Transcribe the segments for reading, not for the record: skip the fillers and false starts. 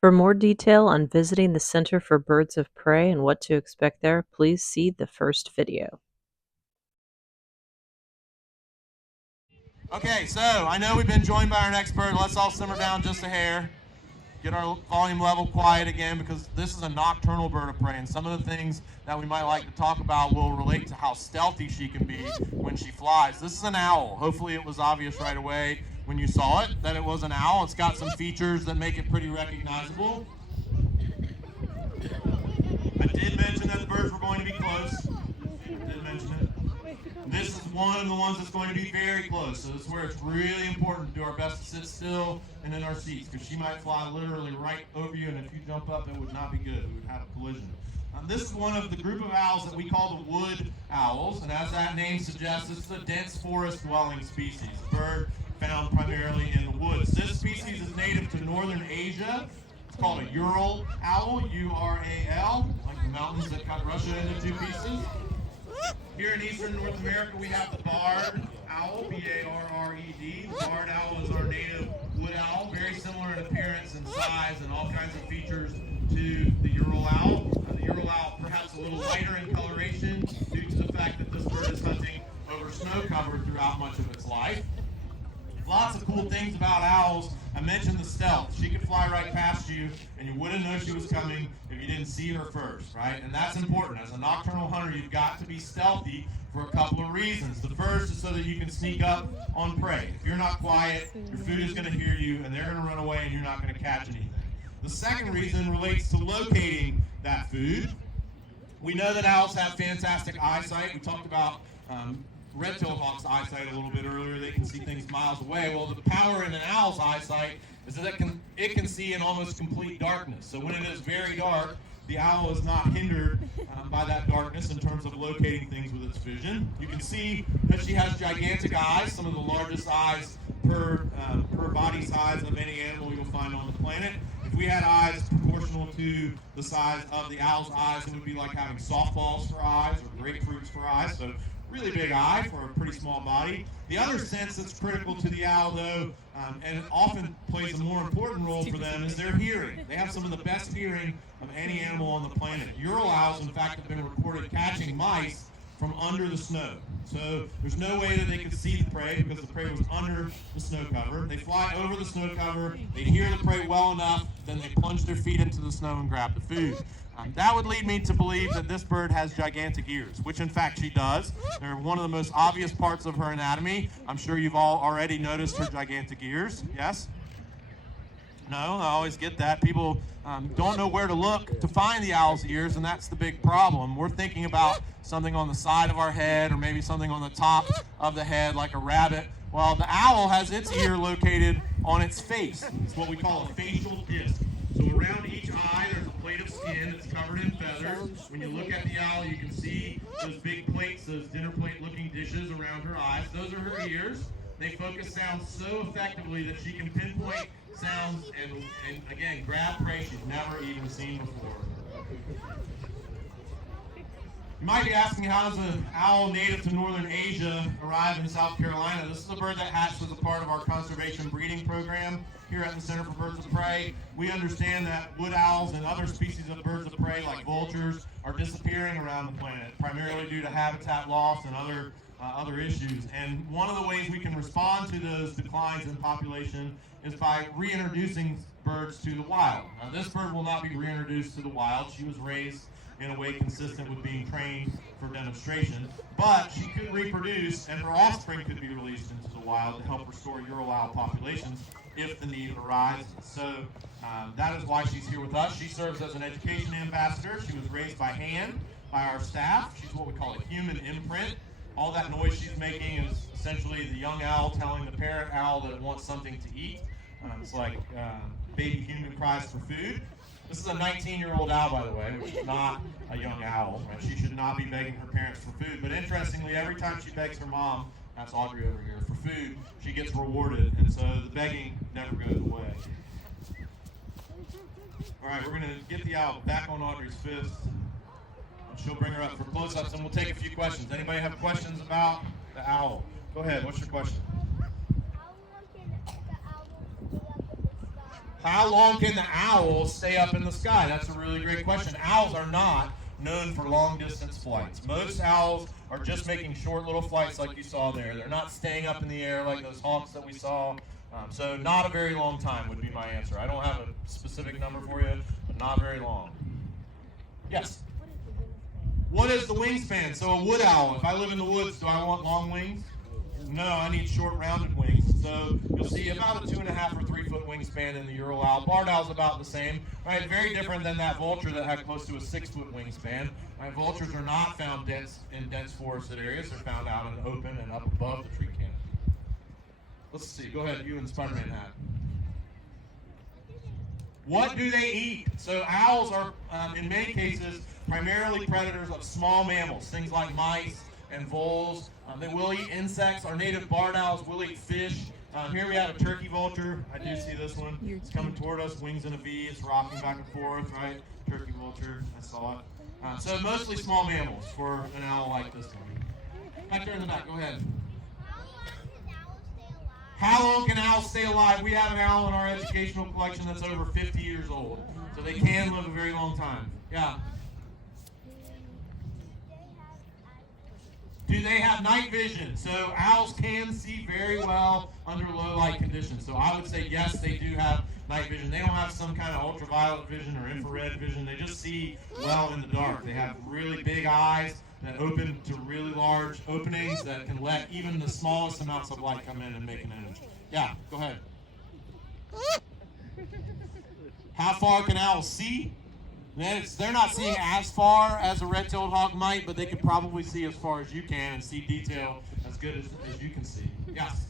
For more detail on visiting the Center for Birds of Prey and what to expect there, please see the first video. Okay, so I know we've been joined by our expert. Let's all simmer down just a hair. Get our volume level quiet again, because this is a nocturnal bird of prey, and some of the things that we might like to talk about will relate to how stealthy she can be when she flies. This is an owl. Hopefully it was obvious right away when you saw it that it was an owl. It's got some features that make it pretty recognizable. I did mention that the birds were going to be close. I did mention it. This is one of the ones that's going to be very close, so this is where it's really important to do our best to sit still and in our seats, because she might fly literally right over you, and if you jump up, it would not be good. We would have a collision. This is one of the group of owls that we call the wood owls, and as that name suggests, this is a dense forest-dwelling species, a bird found primarily in the woods. This species is native to northern Asia. It's called a Ural owl, U-R-A-L, like the mountains that cut Russia into two pieces. Here in eastern North America, we have the barred owl, B-A-R-R-E-D. The barred owl is our native wood owl, very similar in appearance and size and all kinds of features to the Ural owl. The Ural owl perhaps a little lighter in coloration due to the fact that this bird is hunting over snow cover throughout much of its life. Lots of cool things about owls. I mentioned the stealth. She could fly right past you, and you wouldn't know she was coming if you didn't see her first, right? And that's important. As a nocturnal hunter, you've got to be stealthy for a couple of reasons. The first is so that you can sneak up on prey. If you're not quiet, your food is going to hear you, and they're going to run away, and you're not going to catch anything. The second reason relates to locating that food. We know that owls have fantastic eyesight. We talked about red-tailed hawk's eyesight a little bit earlier. They can see things miles away. Well, the power in an owl's eyesight is that it can see in almost complete darkness. So when it is very dark, the owl is not hindered by that darkness in terms of locating things with its vision. You can see that she has gigantic eyes, some of the largest eyes per body size of any animal you'll find on the planet. If we had eyes proportional to the size of the owl's eyes, it would be like having softballs for eyes or grapefruits for eyes. So really big eye for a pretty small body. The other sense that's critical to the owl, though, and it often plays a more important role for them, is their hearing. They have some of the best hearing of any animal on the planet. Ural owls, in fact, have been reported catching mice from under the snow. So there's no way that they could see the prey because the prey was under the snow cover. They fly over the snow cover, they hear the prey well enough, then they plunge their feet into the snow and grab the food. That would lead me to believe that this bird has gigantic ears, which in fact she does. They're one of the most obvious parts of her anatomy. I'm sure you've all already noticed her gigantic ears. Yes? No, I always get that. People don't know where to look to find the owl's ears, and that's the big problem. We're thinking about something on the side of our head or maybe something on the top of the head like a rabbit. Well, the owl has its ear located on its face. It's what we call a facial disc. So around each eye, there's a plate of skin that's covered in feathers. When you look at the owl, you can see those big plates, those dinner plate looking dishes around her eyes. Those are her ears. They focus sound so effectively that she can pinpoint sounds and again, grab prey she's never even seen before. You might be asking, how does an owl native to northern Asia arrive in South Carolina? This is a bird that hatched as a part of our conservation breeding program here at the Center for Birds of Prey. We understand that wood owls and other species of birds of prey like vultures are disappearing around the planet, primarily due to habitat loss and other issues. And one of the ways we can respond to those declines in population is by reintroducing birds to the wild. Now, this bird will not be reintroduced to the wild. She was raised in a way consistent with being trained for demonstration, but she could reproduce and her offspring could be released into the wild to help restore Ural owl populations if the need arises. So that is why she's here with us. She serves as an education ambassador. She was raised by hand by our staff. She's what we call a human imprint. All that noise she's making is essentially the young owl telling the parent owl that it wants something to eat. It's like baby human cries for food. This is a 19-year-old owl, by the way, which is not a young owl. Right? She should not be begging her parents for food. But interestingly, every time she begs her mom, that's Audrey over here, for food, she gets rewarded. And so the begging never goes away. All right, we're going to get the owl back on Audrey's fist. And she'll bring her up for close-ups, and we'll take a few questions. Anybody have questions about the owl? Go ahead. What's your question? How long can the owl stay up in the sky? That's a really great question. Owls are not known for long distance flights. Most owls are just making short little flights like you saw there. They're not staying up in the air like those hawks that we saw. So not a very long time would be my answer. I don't have a specific number for you, but not very long. Yes? What is the wingspan? So a wood owl, if I live in the woods, do I want long wings? No, I need short, rounded wings. So you'll see about a 2.5 or 3 foot wingspan in the Ural owl. Barred owl's about the same, right? Very different than that vulture that had close to a 6 foot wingspan. Right? Vultures are not found in dense forested areas. They're found out in the open and up above the tree canopy. Let's see. Go ahead, you and Spider-Man hat. What do they eat? So owls are, in many cases, primarily predators of small mammals, things like mice and voles. They will eat insects. Our native barred owls will eat fish. Here we have a turkey vulture. I do see this one. It's coming toward us, wings in a V. It's rocking back and forth, right? Turkey vulture. I saw it. So mostly small mammals for an owl like this one. Back there in the back. Go ahead. How long can owls stay alive? We have an owl in our educational collection that's over 50 years old. So they can live a very long time. Yeah. Do they have night vision? So owls can see very well under low light conditions. So I would say yes, they do have night vision. They don't have some kind of ultraviolet vision or infrared vision. They just see well in the dark. They have really big eyes that open to really large openings that can let even the smallest amounts of light come in and make an image. Yeah, go ahead. How far can owls see? They're not seeing as far as a red-tailed hawk might, but they can probably see as far as you can and see detail as good as you can see. Yes.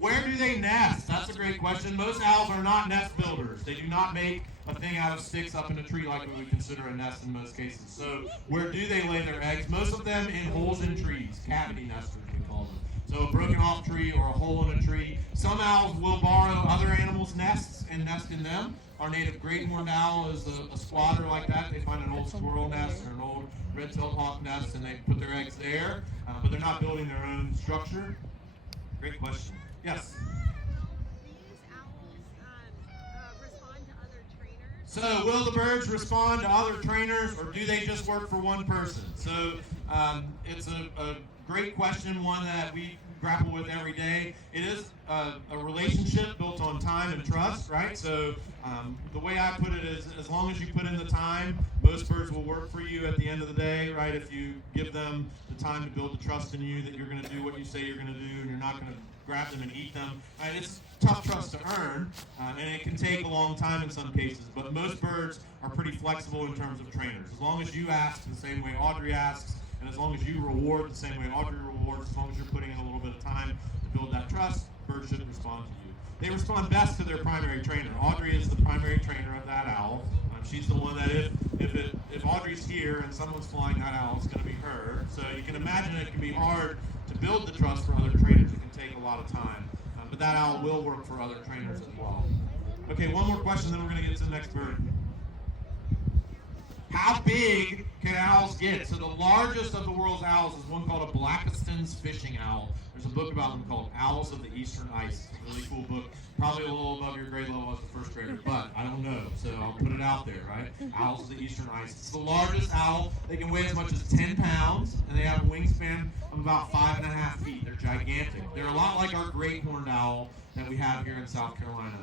Where do they nest? That's a great question. Most owls are not nest builders. They do not make a thing out of sticks up in a tree like we would consider a nest in most cases. So where do they lay their eggs? Most of them in holes in trees, cavity nesters we call them. So a broken off tree or a hole in a tree. Some owls will borrow other animals' nests and nest in them. Our native great horned owl is a squatter like that. They find an old squirrel nest or an old red-tailed hawk nest and they put their eggs there, but they're not building their own structure. Great question. Yes? So will the birds respond to other trainers or do they just work for one person? So it's a great question, one that we grapple with every day. It is a relationship built on time and trust, right? So the way I put it is as long as you put in the time, most birds will work for you at the end of the day, right? If you give them the time to build the trust in you that you're going to do what you say you're going to do and you're not going to grab them and eat them. Right? It's tough trust to earn, and it can take a long time in some cases, but most birds are pretty flexible in terms of trainers. As long as you ask the same way Audrey asks, and as long as you reward the same way Audrey rewards, as long as you're putting in a little bit of time to build that trust, birds should respond to you. They respond best to their primary trainer. Audrey is the primary trainer of that owl. She's the one that if Audrey's here and someone's flying that owl, it's going to be her. So you can imagine it can be hard to build the trust for other trainers. It can take a lot of time. But that owl will work for other trainers as well. Okay, one more question, then we're going to get to the next bird. How big can owls get? So the largest of the world's owls is one called a Blakiston's fishing owl. There's a book about them called Owls of the Eastern Ice. It's a really cool book. Probably a little above your grade level as a first grader, but I don't know, so I'll put it out there, right? Owls of the Eastern Ice. It's the largest owl. They can weigh as much as 10 pounds, and they have a wingspan of about 5.5 feet. They're gigantic. They're a lot like our great horned owl that we have here in South Carolina.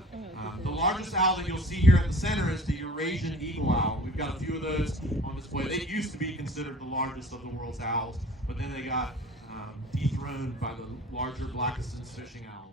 The largest owl that you'll see here at the center is the Eurasian eagle owl. We've got a few of those on display. They used to be considered the largest of the world's owls, but then they got dethroned by the larger Blakiston's fishing owl.